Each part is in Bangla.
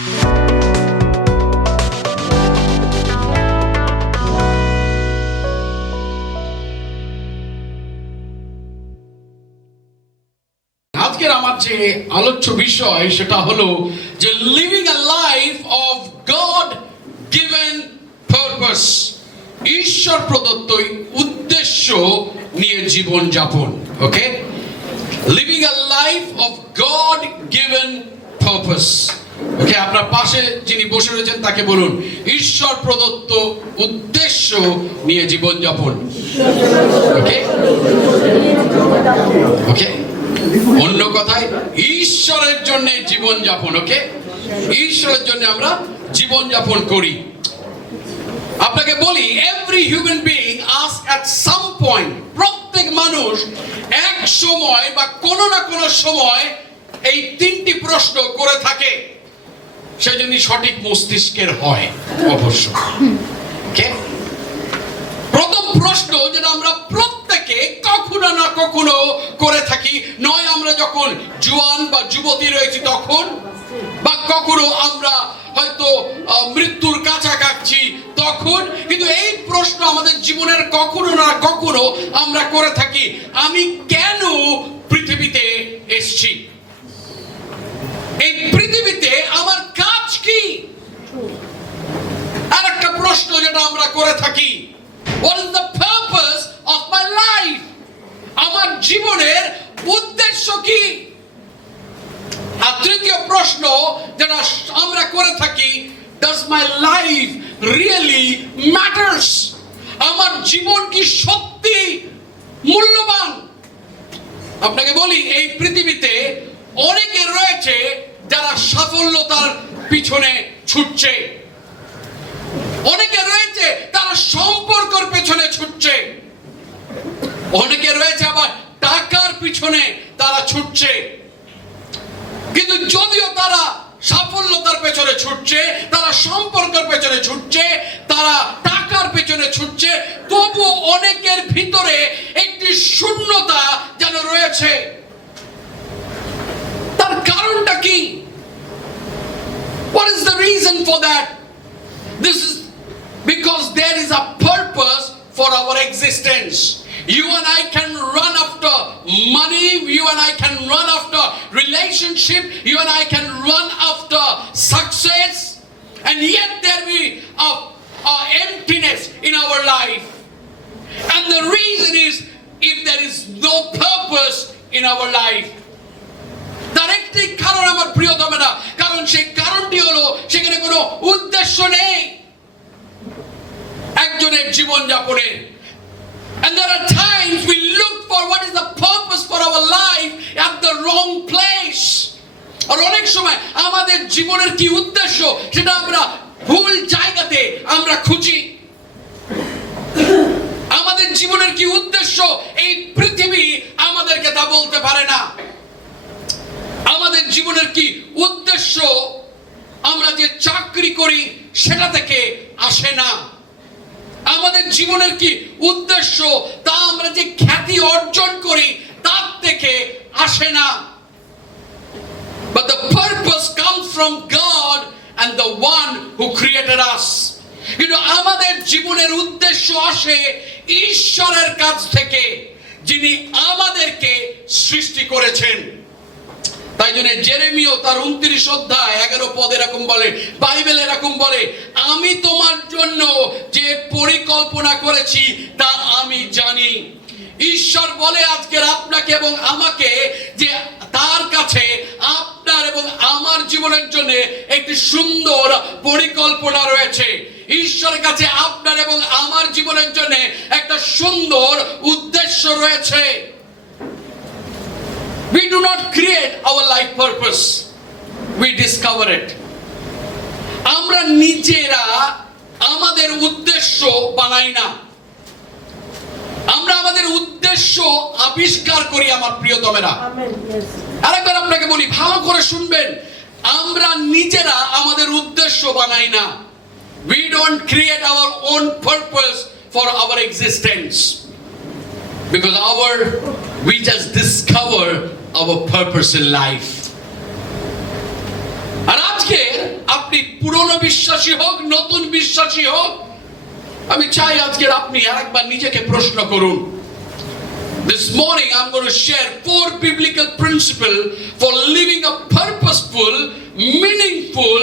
আজকের আমার যে আলোচ্য বিষয় সেটা হলো যে living a life of God given purpose, ঈশ্বর প্রদত্ত উদ্দেশ্য নিয়ে জীবন যাপন। Okay, living a life of God given purpose. Okay, আপনার পাশে যিনি বসে রয়েছেন তাকে বলুন ঈশ্বর প্রদত্ত উদ্দেশ্য নিয়ে জীবন যাপন। ওকে ওকে, অন্য কথায় ঈশ্বরের জন্য জীবন যাপন। ওকে, ঈশ্বরের জন্য আমরা জীবন যাপন করি। আপনাকে বলি, এভরি হিউম্যান বিইং আস্ক এট সাম পয়েন্ট, প্রত্যেক মানুষ এক সময় বা কোনো না কোনো সময় এই তিনটি প্রশ্ন করে থাকে, সেজন্য সঠিক মস্তিষ্কের হয় অবশ্য। ওকে, প্রথম প্রশ্ন যেটা আমরা প্রত্যেকে কখনো না কখনো করে থাকি, নয় আমরা যখন জোয়ান বা যুবতী রয়েছি তখন, বা কখনো আমরা হয়তো মৃত্যুর কাছাকাছি তখন, কিন্তু এই প্রশ্ন আমাদের জীবনের কখনো না কখনো আমরা করে থাকি, আমি কেন পৃথিবীতে এসেছি, এই পৃথিবীতে আমার কাজ কি। আর একটা প্রশ্ন যেটা আমরা করে থাকি, what is the purpose of my life, আমার জীবনের উদ্দেশ্য কি। আর তৃতীয় প্রশ্ন যেটা আমরা করে থাকি, does my life really matters, আমার জীবন কি সত্যি মূল্যবান। আপনাকে বলি, এই পৃথিবীতে অনেকে রয়েছে যারা সাফল্যতার পিছনে ছুটছে, অনেকে রয়েছে তারা সম্পর্কের পেছনে ছুটছে, অনেকে রয়েছে আবার টাকার পিছনে তারা ছুটছে। কিন্তু যদিও তারা সাফল্যতার পেছনে ছুটছে, তারা সম্পর্কের পেছনে ছুটছে, তারা টাকার পেছনে ছুটছে, তবু অনেকের ভিতরে একটি শূন্যতা যেন রয়েছে। তার কারণটা কি? What is the reason for that? This is because there is a purpose for our existence. You and I can run after money, you and I can run after relationship, you and I can run after success, and yet there will be a emptiness in our life. And the reason is, if there is no purpose in our life, তার একটি কারণ আমার প্রিয়তমেরা, কারণ সেই কারণটি হলো সেখানে কোনো উদ্দেশ্য নেই একজনের জীবন যাপনের। And there are times we look for what is the purpose for our life at the wrong place. আর অনেক সময় আমাদের জীবনের কি উদ্দেশ্য সেটা আমরা ভুল জায়গাতে আমরা খুঁজি। আমাদের জীবনের কি উদ্দেশ্য এই পৃথিবী আমাদেরকে তা বলতে পারে না। আমাদের জীবনের কি উদ্দেশ্য আমরা যে চাকরি করি সেটা থেকে আসে না। আমাদের জীবনের কি উদ্দেশ্য তা আমরা যে খ্যাতি অর্জন করি তার থেকে আসে না। But the purpose comes from God and the one who created us. কিন্তু আমাদের জীবনের উদ্দেশ্য আসে ঈশ্বরের কাছ থেকে, যিনি আমাদেরকে সৃষ্টি করেছেন। তাই জন্য জেরেমিয়া তার 29 অধ্যায় 11 পদ এরকম বলে, বাইবেল এরকম বলে, আমি তোমার জন্য যে পরিকল্পনা করেছি তা আমি জানি। ঈশ্বর বলে আজকের আপনাকে এবং আমাকে যে তার কাছে আপনার এবং আমার জীবনের জন্য একটি সুন্দর পরিকল্পনা রয়েছে। ঈশ্বরের কাছে আপনার এবং আমার জীবনের জন্য একটা সুন্দর উদ্দেশ্য রয়েছে। We do not create our life purpose, we discover it. আমরা নিজেরা আমাদের উদ্দেশ্য বানাই না, আমরা আমাদের উদ্দেশ্য আবিষ্কার করি আমার প্রিয়তমেরা। আরেকবার আপনাকে বলি, ভালো করে শুনবেন, আমরা নিজেরা আমাদের উদ্দেশ্য বানাই না। We don't create our own purpose for our existence, because we just discover our purpose in life. আর আজকে আপনি পুরনো বিশ্বাসী হোক, নতুন বিশ্বাসী হোক, আমি চাই আজকের আপনি আরেকবার নিজেকে প্রশ্ন করুন। This morning I'm going to share 4 biblical principles for living a purposeful, meaningful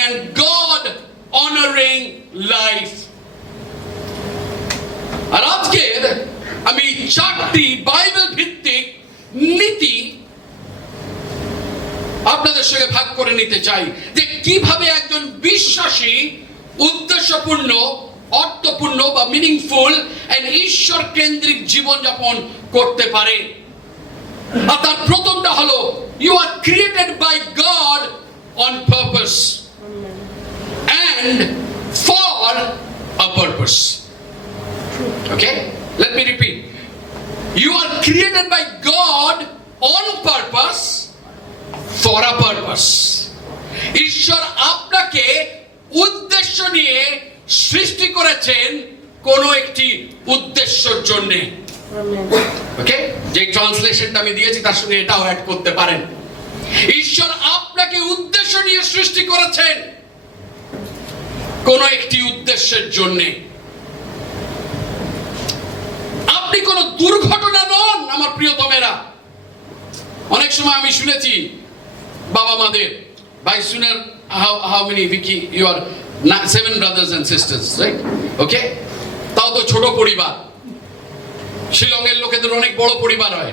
and God honoring life. আর আজকের আমি 4টি বাইবেল ভিত্তিক নীতি আপনাদের সঙ্গে ভাগ করে নিতে চাই, যে কিভাবে একজন বিশ্বাসী উদ্দেশ্যপূর্ণ, অর্থপূর্ণ বা মিনিংফুল এন্ড ঈশ্বর কেন্দ্রিক জীবন যাপন করতে পারে। আর তার প্রথমটা হলো, you are created by God on purpose and for a purpose. Okay, let me repeat. You are created by God on purpose for a purpose. ঈশ্বর আপনাকে উদ্দেশ্য নিয়ে সৃষ্টি করেছেন কোন একটি উদ্দেশ্যের জন্য। ওকে, যে ট্রান্সলেশনটা আমি দিয়েছি তার সঙ্গে এটাও অ্যাড করতে পারেন। ঈশ্বর আপনাকে উদ্দেশ্য নিয়ে সৃষ্টি করেছেন কোন একটি উদ্দেশ্যের জন্য। আপনি কোন দুর্ঘটনা নন আমার প্রিয়তমেরা। অনেক সময় আমি শুনেছি বাবা মাদের, ভাই শুনেন, how many Vicky, you are 7 brothers and sisters, right? Okay, তাও তো ছোট পরিবার। শিলংয়ের লোকেদের অনেক বড় পরিবার হয়।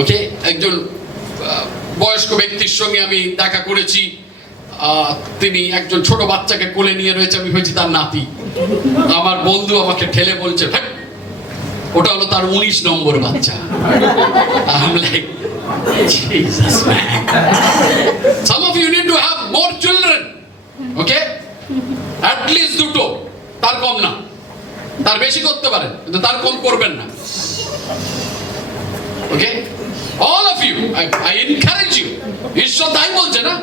ওকে, একজন বয়স্ক ব্যক্তির সঙ্গে আমি দেখা করেছি, তিনি একজন ছোট বাচ্চাকে কোলে নিয়ে রয়েছে, আমি ভেবেছি তার নাতি। আমার বন্ধু আমাকে ঠেলে বলছে, ওটা হলো তার 19 নম্বর বাচ্চা। I'm like, Jesus man. Some of you need to have more children. Okay, at least দুটো, তার কম না। তার বেশি করতে পারেন কিন্তু তার কম করবেন না। Okay, all of you, I encourage you. ঈশ্বর তাই বলছে না,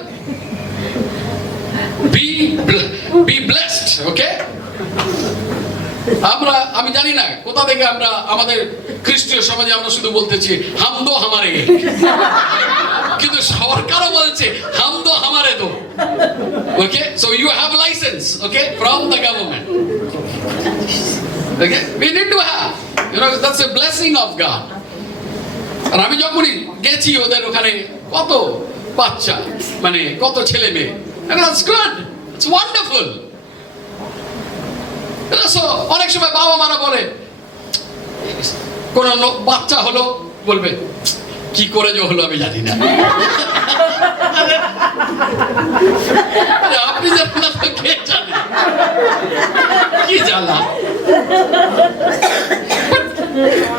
be blessed. Okay, আমি জানি না কোথা থেকে আমরা আমাদের খ্রিস্টীয় সমাজে আমরা শুধু বলতেছি হাম দো হামারে, কিন্তু সরকারও বলছে হাম দো হামারে দো। Okay, so you have licence, okay, from the government. Okay, we need to have, you know, that's a blessing of God. আর আমি যখনই গেছি ওদের ওখানে কত বাচ্চা, মানে কত ছেলে মেয়ে, and that's good, it's wonderful. অনেক সময় বাবা মারা বলে, কোন বাচ্চা হলো, বলবে কি করে যে হলো আমি জানি না। আপনি জানেন না তো কে জানে, কি জানা।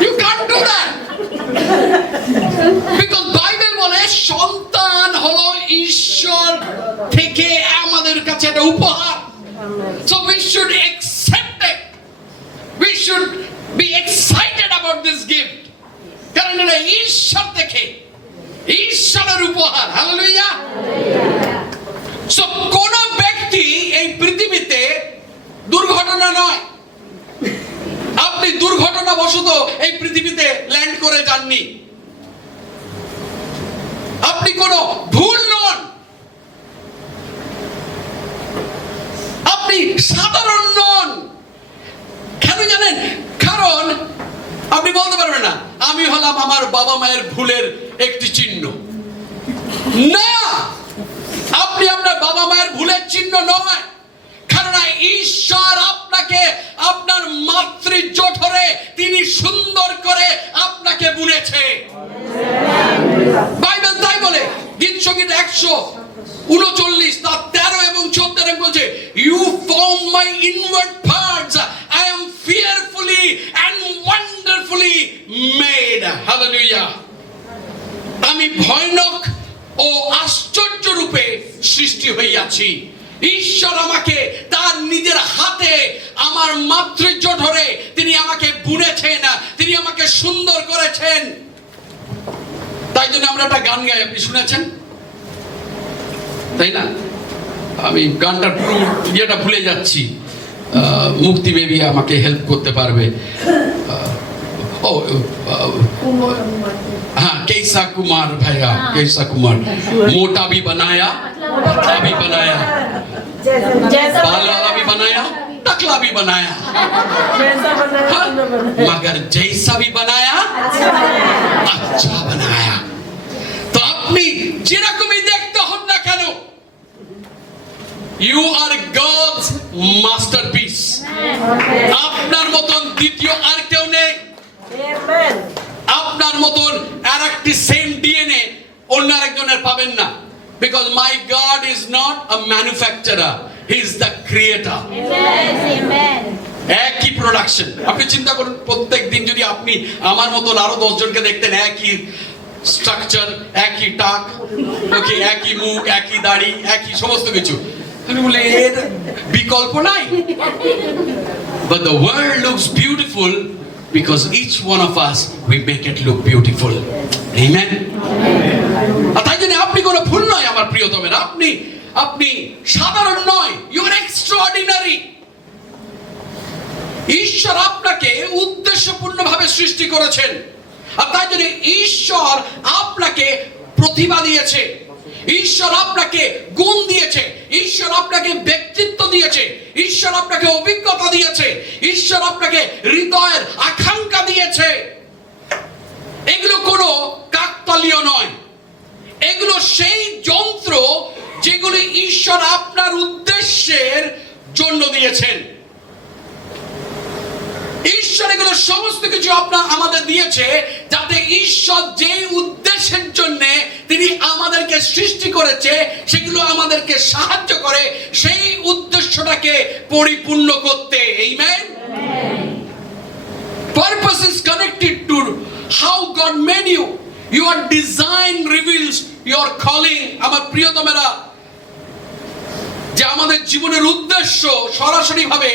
You can't do that, because Bible বলে সন্তান হলো ঈশ্বর থেকে আমাদের কাছে একটা উপহার। So we should accept it. We should be excited about this gift. কারণ এটা ঈশ্বর থেকে, ঈশ্বরের উপহার। হালেলুয়া। So কোন ব্যক্তি এই পৃথিবীতে দুর্ঘটনা নয়। আপনি দুর্ঘটনাবশত এই পৃথিবীতে ল্যান্ড করে যাননি। আপনি কোন ভুল নন। আপনি সাধারণ নন। কেন জানেন? কারণ আপনি বলতে পারবেন না আমি হলাম আমার বাবা মায়ের ভুলের একটি চিহ্ন। না, আপনি আপনার বাবা মায়ের ভুলের চিহ্ন নয়। কারণ ঈশ্বর আপনাকে আপনার মাতৃজঠরে তিনি সুন্দর করে আপনাকে বুনেছে। বাইবেল তাই বলে। গীত সংগীত 139 তার 13 এবং 14 বলছে, you form my inward parts, I am fearfully and wonderfully made. Hallelujah. আমি ভয়ানক ও আশ্চর্য রূপে সৃষ্টি হইয়াছি। ঈশ্বর আমাকে তার নিজের হাতে আমার মাতৃজঠরে তিনি আমাকে বুনেছেন, তিনি আমাকে সুন্দর করেছেন। তাই জন্য আমরা একটা গান গাই, আপনি শুনেছেন তাই না? আমি গানটার পুরো ইয়েটা ভুলে যাচ্ছি। মুক্তি বেবি আমাকে হেল্প করতে পারবে। हाँ कैसा कुमार भैया, कैसा कुमार मोटा भी बनाया पतला भी बनाया, बाल वाला भी बनाया, टकला भी बनाया, हाँ? मगर जैसा भी बनाया अच्छा बनाया। तो अपनी যেরকমই দেখতে হন না কেন, you are God's masterpiece। আপনার মতন দ্বিতীয় আর কেউ নেই। আপনার মতন আর একটি সেম ডিএনএ অন্য আরেকজনের পাবেন না। Because my God is not a manufacturer, he is the creator। একই প্রোডাকশন। আপনি চিন্তা করুন, প্রত্যেক দিন যদি আপনি আমার মতন আরো 10 জনকে দেখতেন, একই স্ট্রাকচার, একই টাক, ওকে, একই মুখ, একই দাড়ি, একই সমস্ত কিছু, আমি বলি এর বিকল্প নাই। But the world looks beautiful because each one of us we make it look beautiful। Amen। আর তাই জন্য আপনি কোনো ভুল নয় আমার প্রিয়তমেরা, আপনি সাধারণ নয়, you are extraordinary। ঈশ্বর আপনাকে উদ্দেশ্যপূর্ণভাবে সৃষ্টি করেছেন, আর তাই জন্য ঈশ্বর আপনাকে প্রতিভা দিয়েছে, ঈশ্বর আপনাকে গুণ দিয়েছে, ঈশ্বর আপনাকে ব্যক্তিত্ব দিয়েছে, ঈশ্বর আপনাকে অভিজ্ঞতা দিয়েছে, ঈশ্বর আপনাকে হৃদয়ের আকাঙ্ক্ষা দিয়েছে। এগুলো কোনো কাকতালীয় নয়, এগুলো সেই যন্ত্র যেগুলি ঈশ্বর আপনার উদ্দেশ্যের জন্য দিয়েছেন। ঈশ্বর এগুলো সমস্ত কিছু আমাদের দিয়েছে যাতে ঈশ্বর যে উদ্দেশ্যের জন্য তিনি আমাদেরকে সৃষ্টি করেছে সেগুলো আমাদেরকে সাহায্য করে সেই উদ্দেশ্যটাকে পরিপূর্ণ করতে। Amen. Purpose is connected to how God made you. Your design reveals your calling। আমার প্রিয়তমেরা, যে আমাদের জীবনের উদ্দেশ্য সরাসরি ভাবে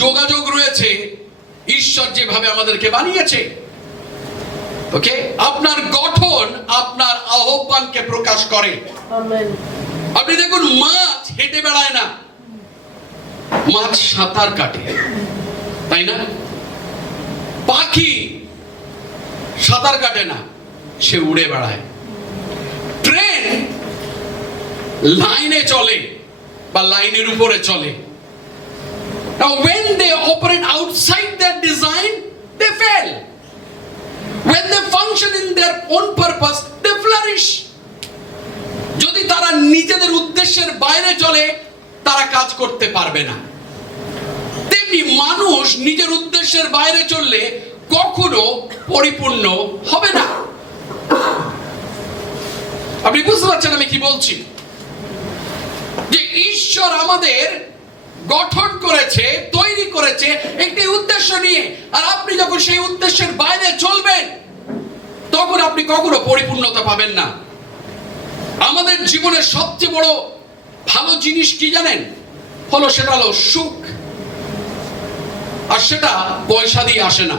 যোগাযোগ রয়েছে ঈশ্বর যেভাবে আমাদেরকে বানিয়েছে। ওকে, আপনার গঠন আপনার আহ্বানকে প্রকাশ করে। আপনি দেখুন, মাছ হেঁটে বেড়ায় না, মাছ সাঁতার কাটে, তাই না? পাখি সাঁতার কাটে না, সে উড়ে বেড়ায়। ট্রেন লাইনে চলে বা লাইনের উপরে চলে। Now when they operate outside their design, they fail. When they function in their own purpose, they flourish. যদি তারা নিজেদের উদ্দেশ্যের বাইরে চলে, তারা কাজ করতে পারবে না। তেমনি মানুষ নিজের উদ্দেশ্যের বাইরে চললে কখনো পরিপূর্ণ হবে না। আপনি বুঝতে পারছেন আমি কি বলছি? যে ঈশ্বর আমাদের গঠন করেছে, তৈরি করেছে একটি উদ্দেশ্য নিয়ে, আর আপনি যখন সেই উদ্দেশ্যের বাইরে চলবেন তখন আপনি কখনো পরিপূর্ণতা পাবেন না। আমাদের জীবনের সবচেয়ে বড় ভালো জিনিস কি জানেন? সেটা হলো সুখ। আর সেটা পয়সা দিয়ে আসে না,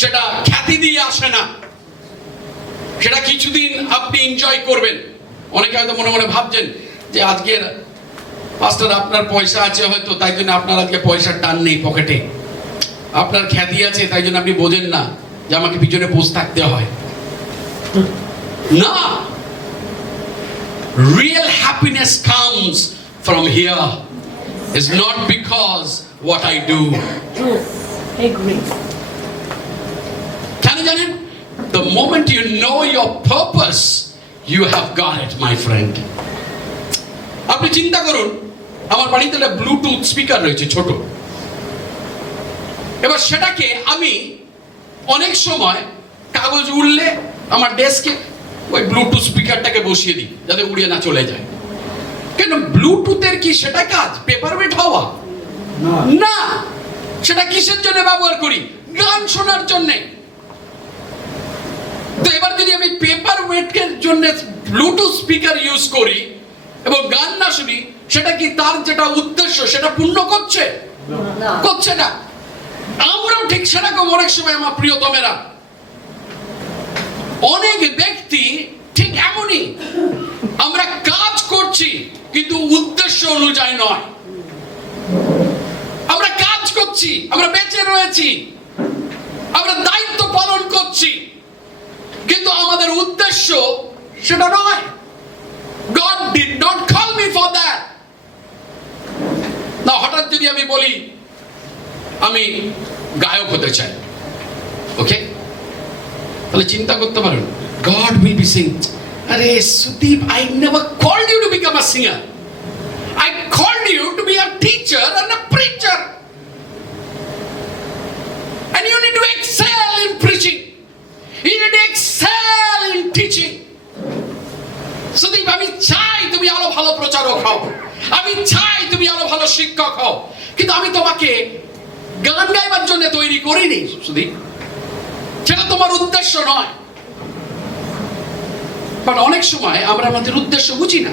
সেটা খ্যাতি দিয়ে আসে না, সেটা কিছুদিন আপনি এনজয় করবেন। অনেকে হয়তো মনে মনে ভাবছেন যে আজকের পাস্টার আপনার পয়সা আছে হয়তো, তাই জন্য আপনার আজকে পয়সার টান নেই পকেটে, আপনার খ্যাতি আছে তাই জন্য আপনি বোঝেন না যে আমাকে পিছনে বসে থাকতে হয়। না, real happiness comes from here. It's not because what I do. Agree. কেন জানেন? The moment you know your purpose, you have got it, my friend. আপনি চিন্তা করুন, আমার বাড়িতে একটা ব্লুটুথ স্পিকার রয়েছে ছোট। এবার সেটাকে আমি অনেক সময় কাগজ উড়লে আমার ডেস্কে ওই ব্লুটুথ স্পিকারটাকে বসিয়ে দিই যাতে উড়িয়ে না চলে যায়। কেন? ব্লুটুথের কি সেটা কাজ পেপার ওয়েট হওয়া? না। সেটা কিসের জন্য ব্যবহার করি? গান শোনার জন্য। তো এবার যদি আমি পেপার ওয়েটের জন্য ব্লুটুথ স্পিকার ইউজ করি এবং গান না শুনি, সেটা কি তার যেটা উদ্দেশ্য সেটা পূর্ণ করছে? করছে না। আমরাও ঠিক সেরকম অনেক সময় আমার প্রিয়তমেরা, অনেক ব্যক্তি ঠিক এমনই, আমরা কাজ করছি কিন্তু উদ্দেশ্য অনুযায়ী নয়। আমরা কাজ করছি, আমরা বেঁচে রয়েছি, আমরা দায়িত্ব পালন করছি, কিন্তু আমাদের উদ্দেশ্য সেটা নয়। did not call me for that. না হঠাৎ যদি আমি বলি আমি গায়ক হতে চাই, ওকে, তাহলে চিন্তা করতে পারেন, God will be saying, আরে Sudip, I never called you to become a singer. I called you to be a teacher and a preacher. And you need to excel in preaching. You need to excel in teaching. Sudip, আমি চাই তুমি আরো ভালো প্রচারক হও, আমি চাই তুমি আরো ভালো শিক্ষক হও, কিন্তু আমি তোমাকে গান গাইবার জন্য তৈরি করিনি সুদীপ, সেটা তোমার উদ্দেশ্য নয়। বাট অনেক সময় আমরা আমাদের উদ্দেশ্য বুঝি না।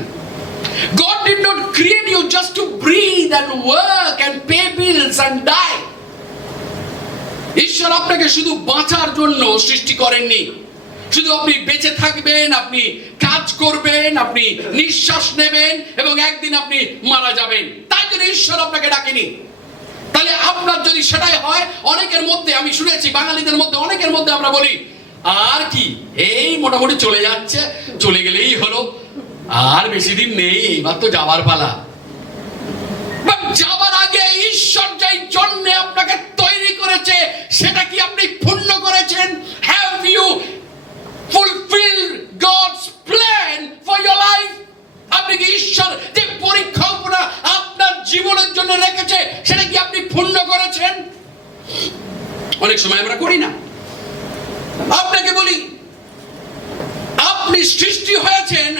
God did not create you just to breathe and work and pay bills and die. ঈশ্বর আপনাকে শুধু বাঁচার জন্য সৃষ্টি করেননি, শুধু আপনি বেঁচে থাকবেন, আপনি কাজ করবেন, আপনি নিঃশ্বাস নেবেন এবং একদিন আপনি মারা যাবেন, তাই জন্য ঈশ্বর আপনাকে ডাকেনি। তাহলে আপনার যদি সেটাই হয়, অনেকের মধ্যে আমি শুনেছি, বাঙালিদের মধ্যে অনেকের মধ্যে আমরা বলি, আর কি এই মোটামুটি চলে যাচ্ছে, চলে গেলেই হলো, আর বেশি দিন নেই, এইবার তো যাবার পালা। বাট যাবার আগে ঈশ্বর যেই জন্য আপনাকে তৈরি করেছে, সেটা কি আপনি পূর্ণ করেছেন? Have you fulfilled God's plan for your life? আপনি কি ঈশ্বর যে পরিকল্পনা আপনার জীবনের জন্য রেখেছে, সেটা কি আপনি পূর্ণ করেছেন? অনেক সময় আমরা করি না। আপনাকে বলি, আপনি সৃষ্টি হয়েছেন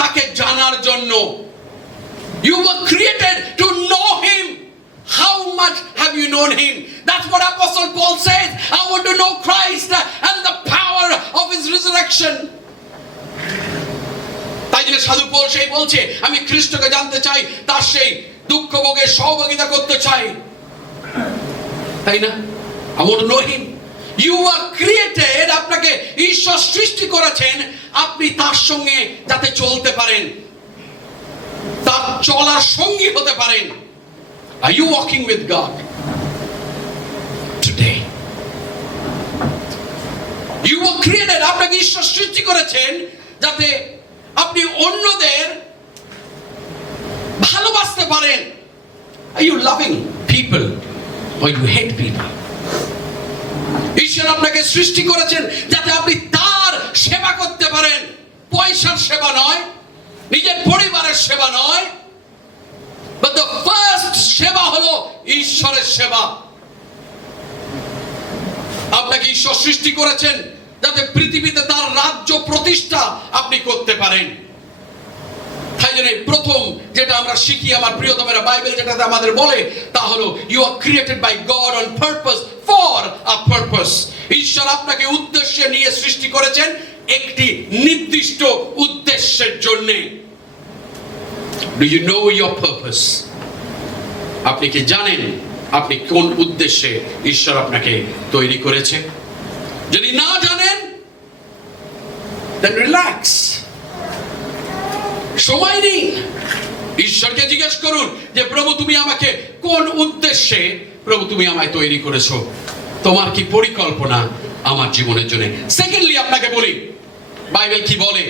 তাকে জানার জন্য। You were created to know him. How much have you known him? That's what Apostle Paul said. I want to know Christ and the power of his resurrection. তাই জন্য সাধু পৌল সেই বলছে, আমি খ্রিস্টকে জানতে চাই, তার সেই দুঃখ ভোগে সহভাগিতা করতে চাই, তাই না? I want to know him. You were created, আপনাকে ঈশ্বর সৃষ্টি করেছেন আপনি তার সঙ্গে যাতে চলতে পারেন, তার চলার সঙ্গী হতে পারেন। Are you walking with God today? You were created, আপনাকে ঈশ্বর সৃষ্টি করেছেন যাতে আপনি অন্যদের ভালোবাসতে পারেন। Are you loving people or you hate people? ঈশ্বর আপনাকে সৃষ্টি করেছেন যাতে আপনি তার সেবা করতে পারেন, পয়সার সেবা নয়, নিজের পরিবারের সেবা নয়, but the first সেবা হলো ঈশ্বরের সেবা। আপনাকে ঈশ্বর সৃষ্টি করেছেন যাতে পৃথিবীতে তার রাজ্য প্রতিষ্ঠা আপনি করতে পারেন। তাই জন্য প্রথম যেটা আমরা শিখি, আমার প্রিয়তমেরা, বাইবেল যেটাতে আমাদের বলে, তা হলো you are created by God on purpose for a purpose. ঈশ্বর আপনাকে উদ্দেশ্যে নিয়ে সৃষ্টি করেছেন, একটি নির্দিষ্ট উদ্দেশ্যের জন্য। Do you know your purpose? আপনি কি জানেন আপনি কোন উদ্দেশ্যে ঈশ্বর আপনাকে তৈরি করেছে? যদি না জানেন, then relax, সময় নিন, ঈশ্বরকে জিজ্ঞেস করুন যে প্রভু তুমি আমাকে কোন উদ্দেশ্যে, প্রভু তুমি আমায় তৈরি করেছো, তোমার কি পরিকল্পনা আমার জীবনের জন্য। সেকেন্ডলি আপনাকে বলি, বাইবেল কি বলে?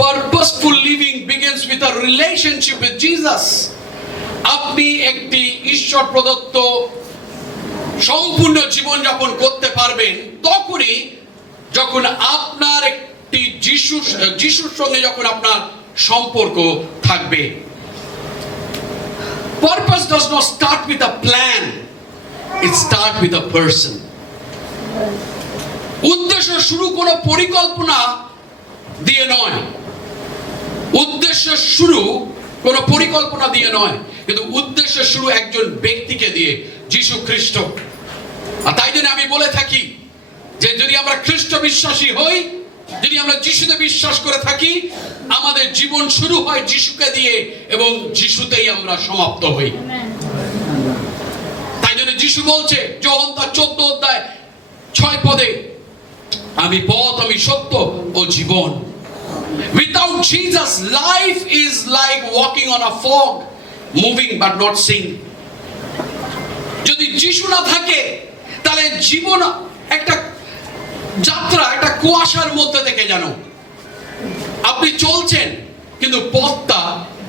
Purposeful living begins with a relationship with Jesus. আপনি একটি ঈশ্বর প্রদত্ত সম্পূর্ণ জীবন যাপন করতে পারবেন তখনই যখন আপনার একটি যিশুর সঙ্গে যখন আপনার সম্পর্ক থাকবে। Purpose does not start with a plan, it starts with a person. উদ্দেশ্য শুরু কোনো পরিকল্পনা দিয়ে নয়, উদ্দেশ্য শুরু কোনো পরিকল্পনা দিয়ে নয়, কিন্তু উদ্দেশ্য শুরু একজন ব্যক্তিকে দিয়ে, যিশু খ্রিস্ট। আর তাই জন্য আমি বলে থাকি যে যদি আমরা খ্রিস্ট বিশ্বাসী হই, যদি আমরা যিশুতে বিশ্বাস করে থাকি, আমাদের জীবন শুরু হয় যিশুকে দিয়ে এবং যিশুতেই আমরা সমাপ্ত হই। তাই জন্য যিশু বলছে যোহন তার 14 অধ্যায় 6 পদে, আমি পথ, আমি সত্য ও জীবন। Without Jesus, life is like walking on a fog, moving but not seeing. যদি যিশু না থাকে তাহলে জীবন একটা যাত্রা, একটা কুয়াশার মধ্যে থেকে যেন আপনি চলছেন কিন্তু পথটা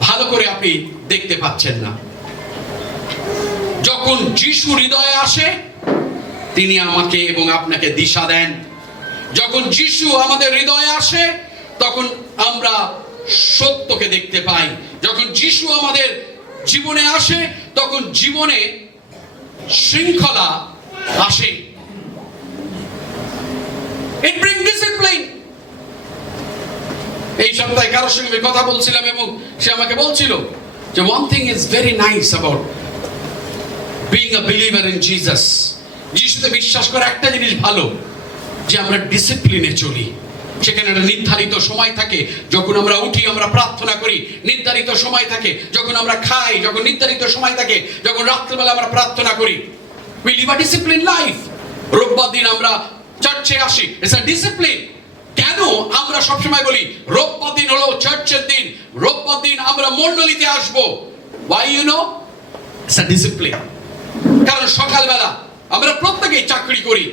ভালো করে আপনি দেখতে পাচ্ছেন না। যখন যিশু হৃদয়ে আসে, তিনি আমাকে এবং আপনাকে দিশা দেন। যখন যিশু আমাদের হৃদয়ে আসে, তখন আমরা সত্যকে দেখতে পাই। যখন যিশু আমাদের জীবনে আসে, তখন জীবনে শৃঙ্খলা আসে। It brings discipline. এই সপ্তাহে কারোর সঙ্গে কথা বলছিলাম এবং সে আমাকে বলছিল যে one thing is very nice about being a believer in Jesus. যিশুতে বিশ্বাস করা একটা জিনিস ভালো, যে আমরা ডিসিপ্লিনে চলি। সেখানে একটা নির্ধারিত সময় থাকে, যখন আমরা উঠি আমরা প্রার্থনা করি। নির্ধারিত সময় থাকে যখন আমরা খাই, যখন নির্ধারিত সময় থাকে যখন রাত্রিবেলা আমরা প্রার্থনা করি। We live a disciplined life. রোববার দিন আমরা চার্চে আসি, it's a discipline. কেন আমরা সবসময় বলি রোববার দিন হলো চার্চের দিন, রোববার দিন আমরা মণ্ডলীতে আসবো? Why you know? It's a discipline. কারণ সকালবেলা আমরা প্রত্যেকেই চাকরি করি,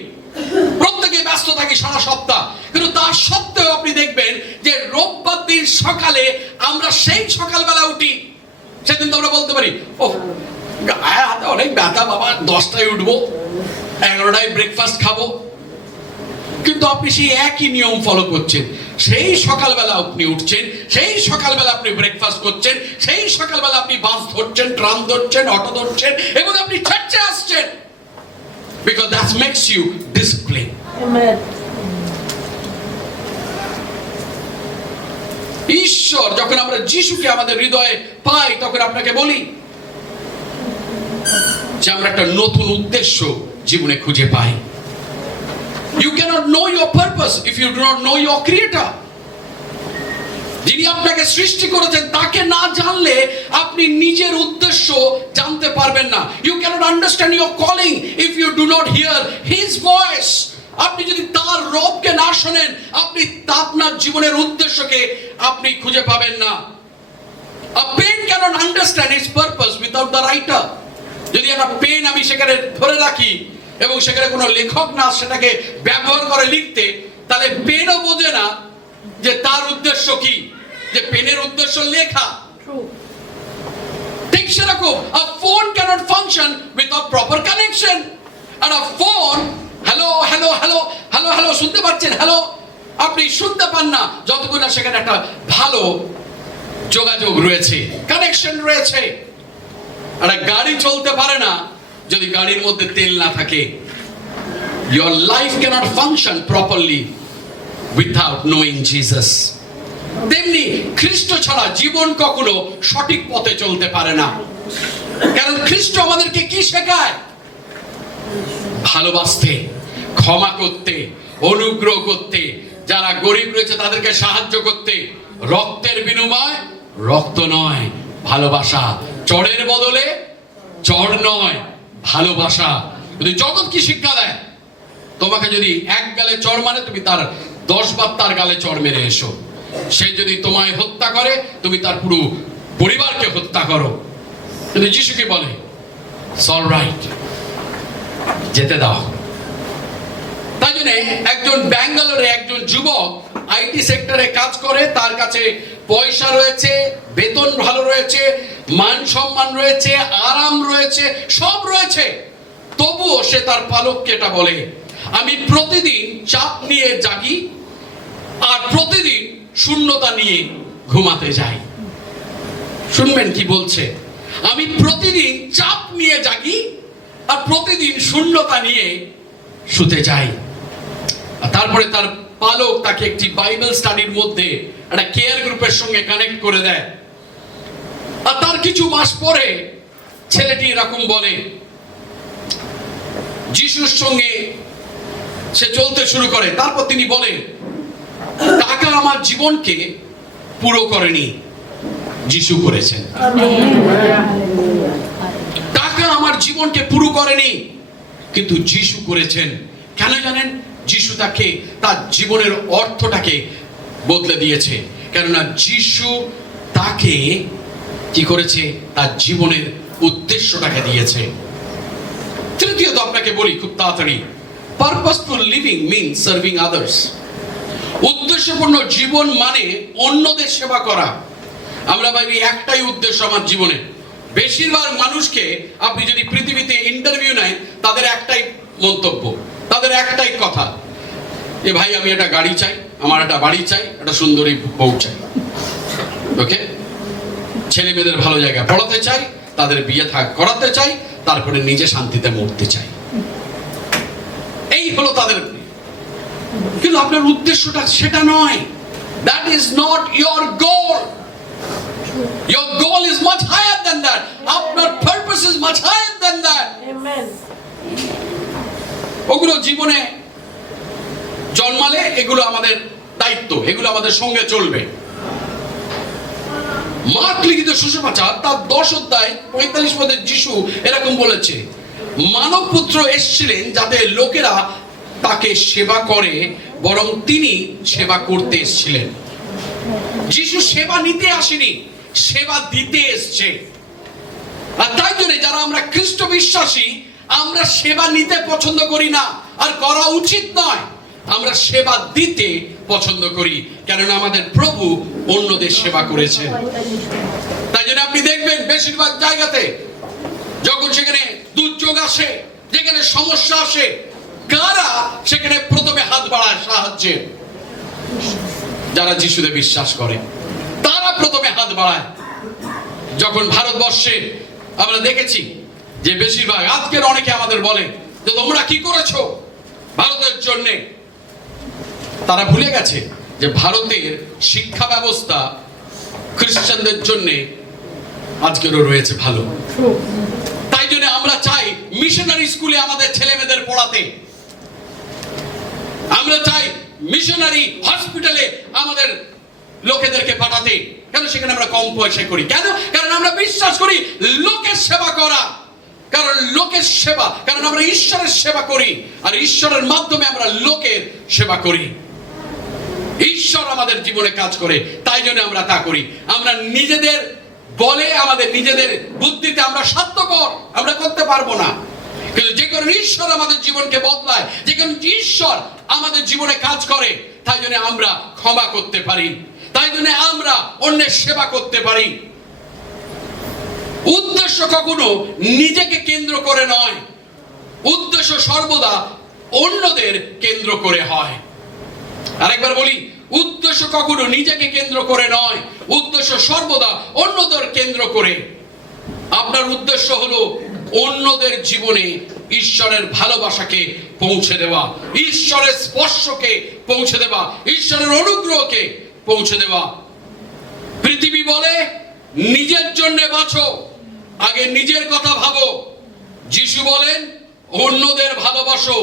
প্রত্যেকে ব্যস্ত থাকি সারা সপ্তাহ, কিন্তু তার সত্ত্বেও আপনি দেখবেন যে রোববার দিন সকালে আমরা সেই সকালবেলা উঠি। সেদিন তো আমরা বলতে পারি ও গায়ে হাতে অনেক ব্যথা বাবা, 10টায় উঠবো, 11টায় ব্রেকফাস্ট খাবো। কিন্তু আপনি সেই একই নিয়ম ফলো করছেন। সেই সকালবেলা আপনি উঠছেন, সেই সকালবেলা আপনি ব্রেকফাস্ট করছেন, সেই সকালবেলা আপনি বাস ধরছেন, ট্রাম ধরছেন, অটো ধরছেন এবং আপনি চার্চে আসছেন। Because that makes you disciplined. Amen. ঈশ্বর যখন আমরা যিশুকে আমাদের হৃদয়ে পাই, তখন আপনাকে বলি যে আমরা একটা নতুন উদ্দেশ্য জীবনে খুঁজে পাই। You cannot know your purpose if you do not know your creator. যিনি আপনাকে সৃষ্টি করেছেন তাকে না জানলে আপনি নিজের উদ্দেশ্য জানতে পারবেন না। You cannot understand your calling if you do not hear his voice. আপনি যদি তার রবকে না শোনেন, আপনি আপনার জীবনের উদ্দেশ্যকে আপনি খুঁজে পাবেন না। A pen cannot understand its purpose without the writer. যদি একটা পেন আমি সেখানে ধরে রাখি এবং সেখানে কোনো লেখক না সেটাকে ব্যবহার করে লিখতে, তাহলে পেনও বোঝে না যে তার উদ্দেশ্য কি, যে পেনের উদ্দেশ্য লেখা। True. ঠিক সেরকম a phone cannot function without proper connection. And a phone, hello hello hello hello hello শুনতে পাচ্ছেন, হ্যালো, আপনি শুনতে পান না যতক্ষণ না সেখানে একটা ভালো যোগাযোগ রয়েছে, কানেকশন রয়েছে। আর গাড়ি চলতে পারে না যদি গাড়ির মধ্যে তেল না থাকে। Your life cannot function properly without knowing Jesus. তেমনি খ্রিস্ট ছাড়া জীবন কখনো সঠিক পথে চলতে পারে না। কারণ খ্রিস্ট আমাদেরকে কি শেখায়? ভালোবাসতে, ক্ষমা করতে, অনুগ্রহ করতে, যারা গরিব রয়েছে তাদেরকে সাহায্য করতে। রক্তের বিনিময় রক্ত নয়, ভালোবাসা। চড়ের বদলে চড় নয়, ভালোবাসা। যদি জগৎ কি শিক্ষা দেয়, তোমাকে যদি এক গালে চড় মারে তুমি তার 10 বার তার গালে চড় মেরে এসো। সে যদি তোমায় হত্যা করে তুমি তার পুরো পরিবারকে হত্যা করো। কিন্তু যিশু কি বলে? অল রাইট, যেতে দাও। তাই জন্য একজন ব্যাঙ্গালোরে একজন যুবক আইটি সেক্টরে কাজ করে, তার কাছে পয়সা রয়েছে, বেতন ভালো রয়েছে, মান সম্মান রয়েছে, আরাম রয়েছে, সব রয়েছে। তবুও সে তার পালককে এটা বলে, আমি প্রতিদিন চাপ নিয়ে জাগি আর প্রতিদিন শূন্যতা নিয়ে ঘুমাতে যাই। শুনবেন কি বলছে? আমি প্রতিদিন চাপ নিয়ে জাগি আর প্রতিদিন শূন্যতা নিয়ে শুতে যাই। আর তারপরে তার পালক তাকে একটি বাইবেল স্টাডির মধ্যে একটা কেয়ার গ্রুপের সঙ্গে কানেক্ট করে দেয়। আর তার কিছু মাস পরে ছেলেটি এরকম বলে, যিশুর সঙ্গে সে চলতে শুরু করে। তারপর তিনি বলেন, টাকা আমার জীবনকে পুরো করেনি, যিশু করেছেন। টাকা আমার জীবনকে পুরো করেনি, কিন্তু যিশু করেছেন। কেন জানেন? যিশু তাকে তার জীবনের অর্থটাকে বদলে দিয়েছে। কেননা যিশু তাকে কি করেছে? তার জীবনের উদ্দেশ্যটাকে দিয়েছে। তৃতীয়ত আপনাকে বলি খুব তাড়াতাড়ি, purposeful living means serving others. উদ্দেশ্যপূর্ণ জীবন মানে অন্যদের সেবা করা। আমরা ভাবি একটাই উদ্দেশ্য আমার জীবনে। বেশিরভাগ মানুষকে আপনি যদি পৃথিবীতে ইন্টারভিউ নেন, তাদের একটাই মন্তব্য, তাদের একটাই কথা, এ ভাই আমি একটা গাড়ি চাই, আমার একটা বাড়ি চাই, একটা সুন্দরী বউ চাই, ওকে, ছেলে মেয়েদের ভালো জায়গায় পড়াতে চাই, তাদের বিয়ে করাতে চাই, তারপরে নিজে শান্তিতে মরতে চাই। এই হলো তাদের। কিন্তু আপনার উদ্দেশ্যটা সেটা নয়। That is not your goal. Your goal is much higher than that. আপনার purpose is much higher than that. Amen. ওগুলো জীবনে জন্মালে এগুলো আমাদের দায়িত্ব, এগুলো আমাদের সঙ্গে চলবে। মার্ক লিখিত সুসমাচার তার 10 অধ্যায় 45 পদে যিশু এরকম বলেছে, মানব পুত্র এসেছিলেন যাতে লোকেরা তাকে সেবা করে, বরং তিনি সেবা করতে এসেছিলেন। যিশু সেবা নিতে আসেনি, সেবা দিতে এসেছে। আর তাই জন্য যারা আমরা খ্রিস্ট বিশ্বাসী, আমরা সেবা নিতে পছন্দ করি না, আর করা উচিত নয়। আমরা সেবা দিতে পছন্দ করি, কেননা আমাদের প্রভু অন্যদের সেবা করেছেন। তাই জন্য আপনি দেখবেন বেশিরভাগ জায়গাতে যখন সেখানে দুর্যোগ আসে, যেখানে সমস্যা আসে, কারা সেখানে প্রথমে হাত বাড়ায় সাহায্যে? যারা যিশুতে বিশ্বাস করে তারা প্রথমে হাত বাড়ায়। যখন ভারতবর্ষে আমরা দেখেছি যে বেশিরভাগ, আজকের অনেকে আমাদের বলে যে তোমরা কি করেছো ভারতের জন্য, তারা ভুলে গেছে যে ভারতের শিক্ষা ব্যবস্থা খ্রিস্টানদের জন্য আজকেরও রয়েছে ভালো। তাই জন্য আমরা চাই মিশনারি স্কুলে আমাদের ছেলে মেয়েদের পড়াতে, আমরা চাই মিশনারি হসপিটালে আমাদের লোকেদেরকে পাঠাতে। কেন? সেখানে আমরা কম পয়সা করি। কেন? কারণ আমরা বিশ্বাস করি লোকের সেবা করা, কারণ লোকের সেবা, কারণ আমরা ঈশ্বরের সেবা করি, আর ঈশ্বরের মাধ্যমে আমরা লোকের সেবা করি। ঈশ্বর আমাদের জীবনে কাজ করে, তাই জন্য আমরা তা করি। আমরা নিজেদের বলে, আমাদের নিজেদের বুদ্ধিতে আমরা স্বার্থপর, আমরা করতে পারবো না। কিন্তু যে কারণে ঈশ্বর আমাদের জীবনকে বদলায়, যে কারণে ঈশ্বর আমাদের জীবনে কাজ করে, তাই জন্য আমরা ক্ষমা করতে পারি, তাই জন্য আমরা অন্যের সেবা করতে পারি। উদ্দেশ্য কখনো নিজেকে কেন্দ্র করে নয়, উদ্দেশ্য সর্বদা অন্যদের কেন্দ্র করে হয়। আরেকবার বলি, উদ্দেশ্য কখনো নিজেকে কেন্দ্র করে নয়, উদ্দেশ্য সর্বদা অন্যদের কেন্দ্র করে। আপনার উদ্দেশ্য হলো অন্যদের জীবনে ঈশ্বরের ভালোবাসাকে পৌঁছে দেওয়া, ঈশ্বরের স্পর্শকে পৌঁছে দেওয়া, ঈশ্বরের অনুগ্রহকে পৌঁছে দেওয়া। পৃথিবী বলে নিজের জন্য বাঁচো, আগে নিজের কথা ভাবো। যিশু বলেন অন্যদের ভালোবাসো,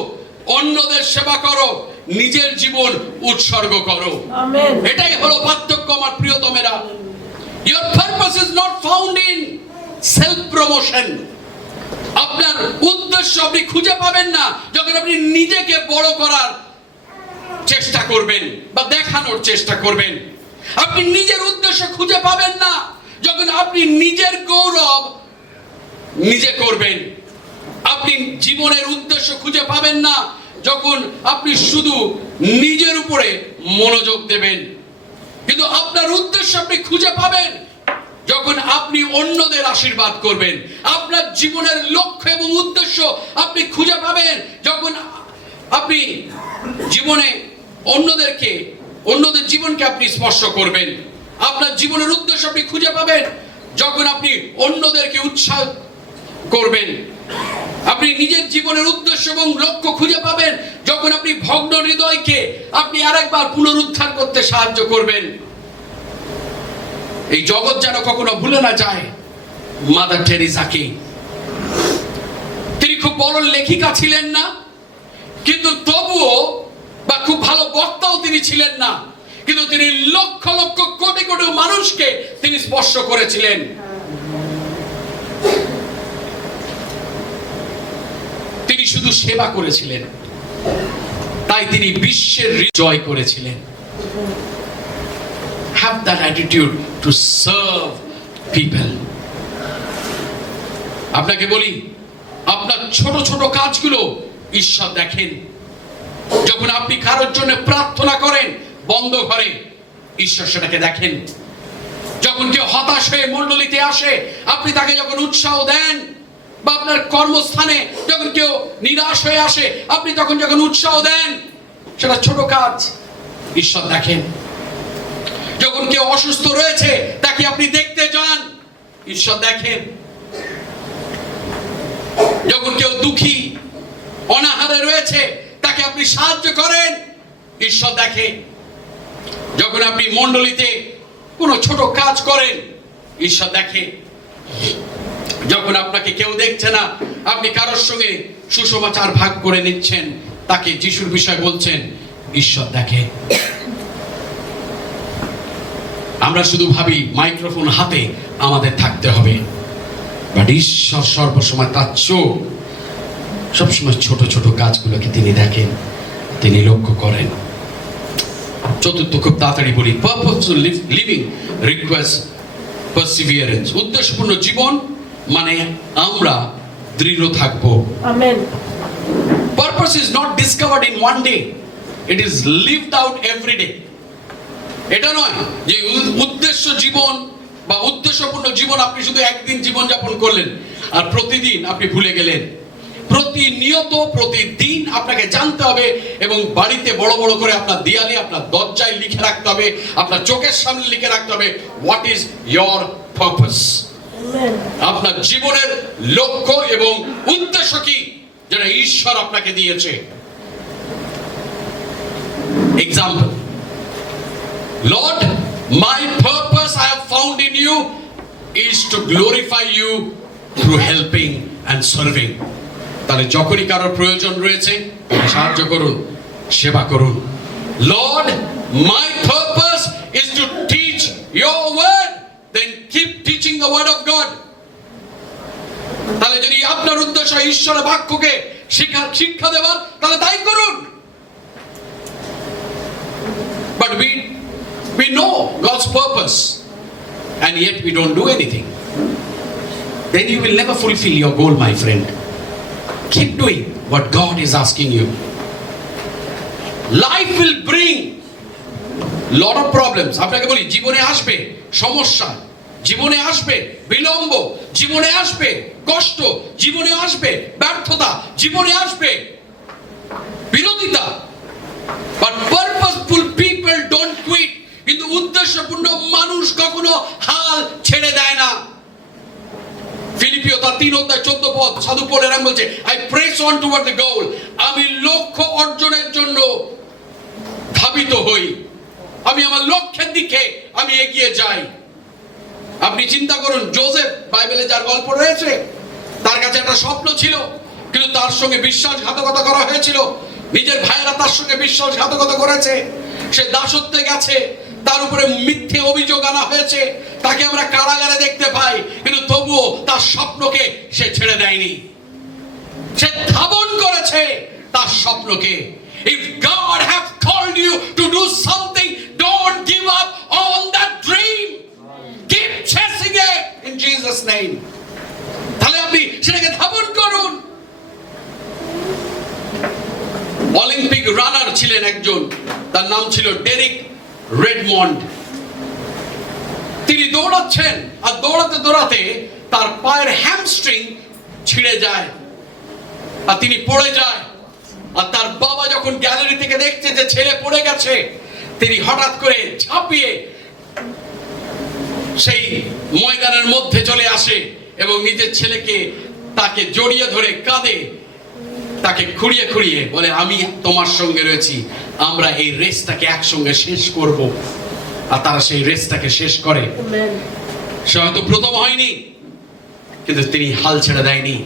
অন্যদের সেবা করো, নিজের জীবন উৎসর্গ করো। Amen. এটাই হলো পার্থক্য আমার প্রিয়তমেরা। Your purpose is not found in self promotion. আপনার উদ্দেশ্য আপনি খুঁজে পাবেন না যখন আপনি নিজেকে বড় করার চেষ্টা করবেন বা দেখানোর চেষ্টা করবেন। আপনি নিজের উদ্দেশ্য খুঁজে পাবেন না যখন আপনি নিজের গৌরব নিজে করবেন। আপনি জীবনের উদ্দেশ্য খুঁজে পাবেন না যখন আপনি শুধু নিজের উপরে মনোযোগ দেবেন। কিন্তু আপনার উদ্দেশ্য আপনি খুঁজে পাবেন যখন আপনি অন্যদের আশীর্বাদ করবেন। আপনার জীবনের লক্ষ্য এবং উদ্দেশ্য আপনি খুঁজে পাবেন যখন আপনি জীবনে অন্যদের জীবনকে আপনি স্পর্শ করবেন। আপনার জীবনের উদ্দেশ্য আপনি খুঁজে পাবেন যখন আপনি অন্যদেরকে উৎসাহ করবেন। আপনি নিজের জীবনের উদ্দেশ্য এবং লক্ষ্য খুঁজে পাবেন যখন আপনি ভগ্ন হৃদয়কে আপনি আরেকবার পুনরুদ্ধার করতে সাহায্য করবেন। এই জগৎ যেন কখনো ভুলে না যায় মাদার টেরেসাকে। তিনি খুব বড় লেখিকা ছিলেন না, কিন্তু তবুও, বা খুব ভালো বক্তাও তিনি ছিলেন না, কিন্তু তিনি লক্ষ লক্ষ কোটি কোটি মানুষকে তিনি স্পর্শ করেছিলেন। তিনি শুধু সেবা করেছিলেন, তাই তিনি বিশ্বের জয় করেছিলেন। Have that attitude to serve people. আপনাকে বলি, আপনার ছোট ছোট কাজগুলো ঈশ্বর দেখেন। যখন আপনি কারোর জন্য প্রার্থনা করেন, বন্ধ ঘরে ঈশ্বর সেটাকে দেখেন। যখন কেউ হতাশ হয়ে মণ্ডলীতে আসে, আপনি তাকে যখন উৎসাহ দেন, বা আপনার কর্মস্থানে যখন কেউ নিরাশ হয়ে আসে, আপনি তখন যখন উৎসাহ দেন, সেটা ছোট কাজ, ঈশ্বর দেখেন। যখন কেউ অসুস্থ রয়েছে তাকে আপনি দেখতে যান, ঈশ্বর দেখেন। যখন কেউ দুঃখী অনাহারে রয়েছে তাকে আপনি সাহায্য করেন, ঈশ্বর দেখে। যখন আপনি মণ্ডলীতে কোনো ছোট কাজ করেন, ঈশ্বর দেখে। যখন আপনাকে কেউ দেখছে না, আপনি কারোর সঙ্গে সুসমাচার ভাগ করে নিচ্ছেন, তাকে যিশুর বিষয় বলছেন, ঈশ্বর দেখে। আমরা শুধু ভাবি মাইক্রোফোন হাতে আমাদের থাকতে হবে, বাট ঈশ্বর সর্বসময় তার চোখ সবসময় ছোট ছোট কাজগুলোকে তিনি দেখেন, তিনি লক্ষ্য করেন। চতুর্থ, খুব তাড়াতাড়ি বলি, পারপাসফুল লিভিং রিকোয়ার্স পারসিভিয়ারেন্স। উদ্দেশ্যপূর্ণ জীবন মানে আমরা দৃঢ় থাকব। Amen. Purpose is not discovered in one day, it is lived out every day. এটা নয় যে উদ্দেশ্য জীবন বা উদ্দেশ্যপূর্ণ জীবন আপনি শুধু একদিন জীবন যাপন করলেন আর প্রতিদিন আপনি ভুলে গেলেন। প্রতিনিয়ত প্রতিদিন আপনাকে জানতে হবে, এবং বাড়িতে বড় বড় করে আপনার দেয়ালে, আপনার দরজায় লিখে রাখতে হবে, আপনার চোখের সামনে লিখে রাখতে হবে, what is your purpose. Amen. আপনার জীবনের লক্ষ্য এবং উদ্দেশ্য কি, যেটা ঈশ্বর আপনাকে দিয়েছে। Example, Lord, my purpose I have found in you is to glorify you through helping and serving. তাহলে যখনই কারোর প্রয়োজন রয়েছে সাহায্য করুন, সেবা করুন। Lord, my purpose is to teach your word, then keep teaching the word of God. তাহলে যদি আপনার উদ্দেশ্য ঈশ্বরের বাক্যকে শিক্ষা দেওয়ার, তাহলে তাই করুন। But we know God's purpose and yet we don't do anything. Then you will never fulfill your goal, my friend. Keep doing what God is asking you. Life will bring lot of problems. আপনাকে বলি, জীবনে আসবে সমস্যা, জীবনে আসবে বিলম্ব, জীবনে আসবে কষ্ট, জীবনে আসবে ব্যর্থতা, জীবনে আসবে বিরোধিতা। But purposeful people don't quit. কিন্তু উদ্দেশ্যপূর্ণ মানুষ কখনো হাল ছেড়ে দেয় না। ফিলিপিও তার 3:14 সাধু পৌল এরকম বলছে, I press on toward the goal. আমি লক্ষ্য অর্জনের জন্য ধাবিত হই, আমি আমার লক্ষ্যের দিকে আমি এগিয়ে যাই। আপনি চিন্তা করুন, যোসেফ, বাইবেলে যার গল্প রয়েছে, তার কাছে একটা স্বপ্ন ছিল, কিন্তু তার সঙ্গে বিশ্বাসঘাতকতা করা হয়েছিল। নিজের ভাইয়েরা তার সঙ্গে বিশ্বাসঘাতকতা করেছে, সে দাসত্বে গেছে, তার উপরে মিথ্যে অভিযোগ আনা হয়েছে, তাকে আমরা কারাগারে দেখতে পাই, কিন্তু তবুও তার স্বপ্নকে সে ছেড়ে দেয়নি, সে ধাবন করেছে তার স্বপ্নকে। If God have called you to do something, don't give up on that dream. Keep chasing it in Jesus' name. তাহলে আপনি সেটাকে ধাবন করুন। অলিম্পিক রানার ছিলেন একজন, তার নাম ছিল ডেরিক রেডমন্ড। তিনি দৌড়াচ্ছেন, আর দৌড়াতে দৌড়াতে তার পায়ের হ্যামস্ট্রিং ছিঁড়ে যায় আর তিনি পড়ে যায়। আর তার বাবা যখন গ্যালারি থেকে দেখছে যে ছেলে পড়ে গেছে, তিনি হঠাৎ করে ঝাঁপিয়ে সেই ময়দানের মধ্যে চলে আসে এবং নিজের ছেলেকে তাকে জড়িয়ে ধরে কাঁদে, তাকে খুঁড়িয়ে খুঁড়িয়ে বলে, আমি তোমার সঙ্গে রয়েছি, আমরা এই রেসটাকে একসঙ্গে শেষ করব। আর তারা সেই রেসটাকে শেষ করে। সে হয়তো প্রথম হয়নি, কিন্তু তিনি হাল ছেড়ে দেয়নি,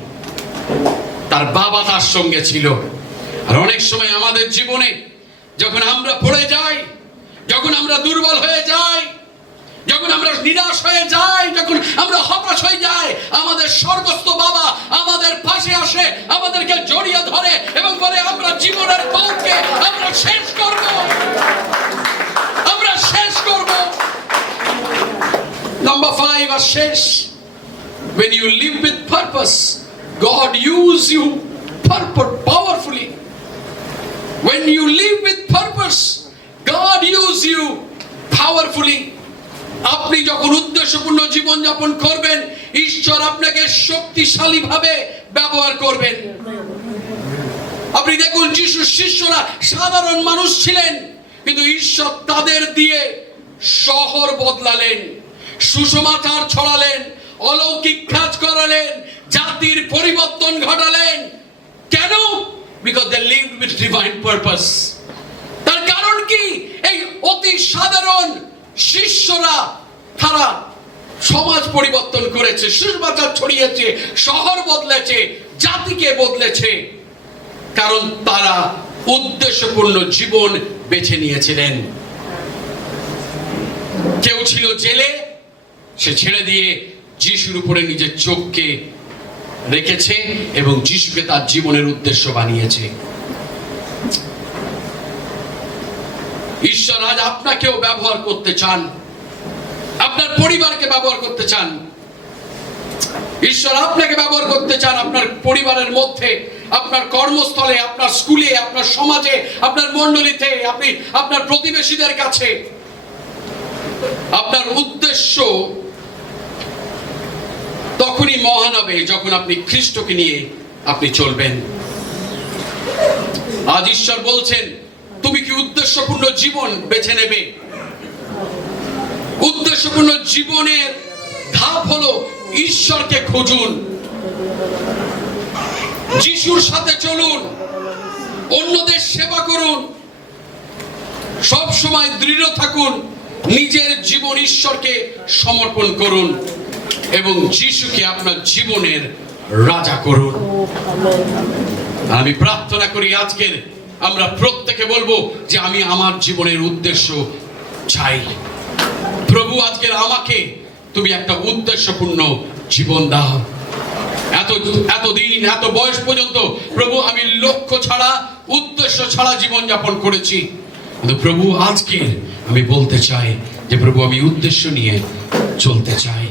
তার বাবা তার সঙ্গে ছিল। আর অনেক সময় আমাদের জীবনে যখন আমরা পড়ে যাই, যখন আমরা দুর্বল হয়ে যাই, যখন আমরা নিরাশ হয়ে যাই, যখন আমরা হতাশ হয়ে যাই, আমাদের স্বর্গস্থ বাবা আমাদের পাশে আসে, আমাদেরকে জড়িয়ে ধরে এবং বলে, আমরা জীবনের পথকে আমরা শেষ করব, আমরা শেষ করব। নাম্বার 5 আর শেষ, when you live with purpose, God use you powerfully. When you live with purpose, God use you powerfully. আপনি যখন উদ্দেশ্যপূর্ণ জীবন যাপন করবেন, ঈশ্বর আপনাকে শক্তিশালী ভাবে ব্যবহার করবেন। আপনি দেখুন, যিশুর শিষ্যরা সাধারণ মানুষ ছিলেন, কিন্তু ঈশ্বর তাদের দিয়ে শহর বদলালেন, সুসমাচার ছড়ালেন, অলৌকিক কাজ করালেন, জাতির পরিবর্তন ঘটালেন। কেন? Because they lived with divine purpose. তার কারণ কি? এই অতি সাধারণ শিষ্যরা তারা সমাজ পরিবর্তন করেছে, সুসমাচার ছড়িয়েছে, শহর বদলেছে, জাতিকে বদলেছে, কারণ তারা উদ্দেশ্যপূর্ণ জীবন বেছে নিয়েছিলেন। কেউ ছিল জেলে, সে ছেড়ে দিয়ে যিশুর উপরে নিজের চোখকে রেখেছে এবং যিশুকে তার জীবনের উদ্দেশ্য বানিয়েছে। ঈশ্বর আজ আপনাকেও ব্যবহার করতে চান, আপনার পরিবারকে ব্যবহার করতে চান। ঈশ্বর আপনাকে ব্যবহার করতে চান আপনার পরিবারের মধ্যে, আপনার কর্মস্থলে, আপনার স্কুলে, আপনার সমাজে, আপনার মণ্ডলীতে, আপনি আপনার প্রতিবেশীদের কাছে। আপনার উদ্দেশ্য তখনই মহান হবে যখন আপনি খ্রিস্টকে নিয়ে আপনি চলবেন। আজ ঈশ্বর বলছেন, তুমি কি উদ্দেশ্যপূর্ণ জীবন বেছে নেবে? উদ্দেশ্যপূর্ণ জীবনের ধাপ হলো ঈশ্বরকে খুঁজুন, যিশুর সাথে চলুন, অন্যদের সেবা করুন, সব সময় দৃঢ় থাকুন, নিজের জীবন ঈশ্বরকে সমর্পণ করুন এবং যিশুকে আপনার জীবনের রাজা করুন। আমি প্রার্থনা করি আজকের আমরা প্রত্যেকে বলবো যে আমি আমার জীবনের উদ্দেশ্য চাই। প্রভু, আজকের আমাকে তুমি একটা উদ্দেশ্যপূর্ণ জীবন দাও। এতদিন, এত বয়স পর্যন্ত প্রভু আমি লক্ষ্য ছাড়া, উদ্দেশ্য ছাড়া জীবন যাপন করেছি, কিন্তু প্রভু আজকে আমি বলতে চাই যে প্রভু আমি উদ্দেশ্য নিয়ে চলতে চাই।